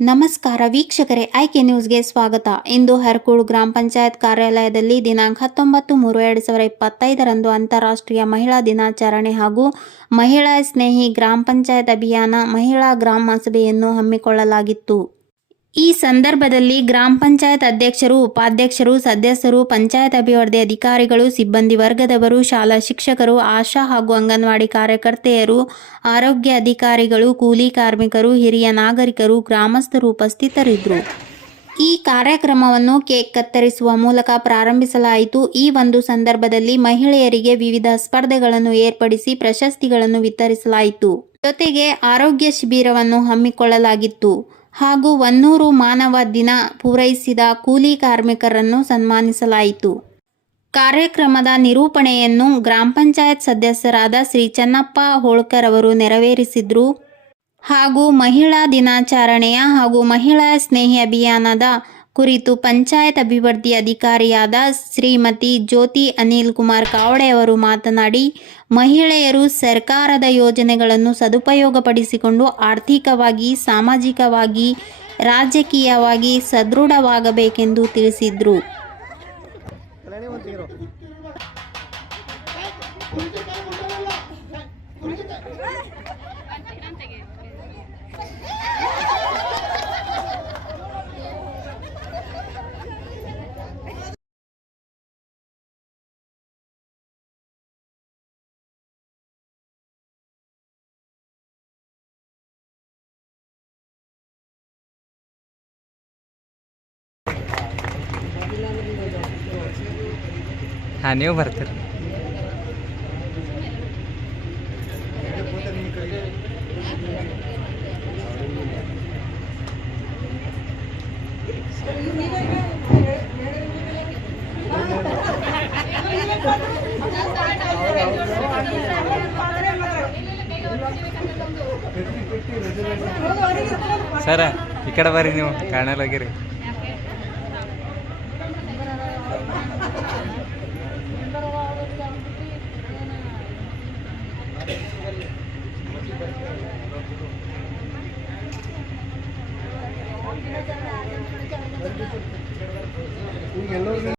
ನಮಸ್ಕಾರ ವೀಕ್ಷಕರೇ, ಆಯ್ಕೆ ನ್ಯೂಸ್ಗೆ ಸ್ವಾಗತ. ಇಂದು ಹರ್ಕೂಡು ಗ್ರಾಮ ಪಂಚಾಯತ್ ಕಾರ್ಯಾಲಯದಲ್ಲಿ ದಿನಾಂಕ 19/3/2025 ಅಂತಾರಾಷ್ಟ್ರೀಯ ಮಹಿಳಾ ದಿನಾಚರಣೆ ಹಾಗೂ ಮಹಿಳಾ ಸ್ನೇಹಿ ಗ್ರಾಮ ಪಂಚಾಯತ್ ಅಭಿಯಾನ ಮಹಿಳಾ ಗ್ರಾಮ ಸಭೆಯನ್ನು ಹಮ್ಮಿಕೊಳ್ಳಲಾಗಿತ್ತು. ಈ ಸಂದರ್ಭದಲ್ಲಿ ಗ್ರಾಮ ಪಂಚಾಯತ್ ಅಧ್ಯಕ್ಷರು, ಉಪಾಧ್ಯಕ್ಷರು, ಸದಸ್ಯರು, ಪಂಚಾಯತ್ ಅಭಿವೃದ್ಧಿ ಅಧಿಕಾರಿಗಳು, ಸಿಬ್ಬಂದಿ ವರ್ಗದವರು, ಶಾಲಾ ಶಿಕ್ಷಕರು, ಆಶಾ ಹಾಗೂ ಅಂಗನವಾಡಿ ಕಾರ್ಯಕರ್ತೆಯರು, ಆರೋಗ್ಯ ಅಧಿಕಾರಿಗಳು, ಕೂಲಿ ಕಾರ್ಮಿಕರು, ಹಿರಿಯ ನಾಗರಿಕರು, ಗ್ರಾಮಸ್ಥರು ಉಪಸ್ಥಿತರಿದ್ದರು. ಈ ಕಾರ್ಯಕ್ರಮವನ್ನು ಕೇಕ್ ಕತ್ತರಿಸುವ ಮೂಲಕ ಪ್ರಾರಂಭಿಸಲಾಯಿತು. ಈ ಒಂದು ಸಂದರ್ಭದಲ್ಲಿ ಮಹಿಳೆಯರಿಗೆ ವಿವಿಧ ಸ್ಪರ್ಧೆಗಳನ್ನು ಏರ್ಪಡಿಸಿ ಪ್ರಶಸ್ತಿಗಳನ್ನು ವಿತರಿಸಲಾಯಿತು. ಜೊತೆಗೆ ಆರೋಗ್ಯ ಶಿಬಿರವನ್ನು ಹಮ್ಮಿಕೊಳ್ಳಲಾಗಿತ್ತು ಹಾಗೂ 100 ಮಾನವ ದಿನ ಪೂರೈಸಿದ ಕೂಲಿ ಕಾರ್ಮಿಕರನ್ನು ಸನ್ಮಾನಿಸಲಾಯಿತು. ಕಾರ್ಯಕ್ರಮದ ನಿರೂಪಣೆಯನ್ನು ಗ್ರಾಮ ಪಂಚಾಯತ್ ಸದಸ್ಯರಾದ ಶ್ರೀ ಚನ್ನಪ್ಪ ಹೋಳ್ಕರ್ ಅವರು ನೆರವೇರಿಸಿದರು ಹಾಗೂ ಮಹಿಳಾ ದಿನಾಚರಣೆಯ ಹಾಗೂ ಮಹಿಳಾ ಸ್ನೇಹಿ ಅಭಿಯಾನದ ಕುರಿತು ಪಂಚಾಯತ್ ಅಭಿವೃದ್ಧಿ ಅಧಿಕಾರಿಯಾದ ಶ್ರೀಮತಿ ಜ್ಯೋತಿ ಅನಿಲ್ ಕುಮಾರ್ ಕಾವಡೆ ಅವರು ಮಾತನಾಡಿ, ಮಹಿಳೆಯರು ಸರ್ಕಾರದ ಯೋಜನೆಗಳನ್ನು ಸದುಪಯೋಗಪಡಿಸಿಕೊಂಡು ಆರ್ಥಿಕವಾಗಿ, ಸಾಮಾಜಿಕವಾಗಿ, ರಾಜಕೀಯವಾಗಿ ಸದೃಢವಾಗಬೇಕೆಂದು ತಿಳಿಸಿದರು. ಹಾಂ, ನೀವು ಬರ್ತೀರಿ. ಸರ ಈ ಕಡೆ ಬರ್ರಿ, ನೀವು ಕಾಣಲಾಗಿರಿ.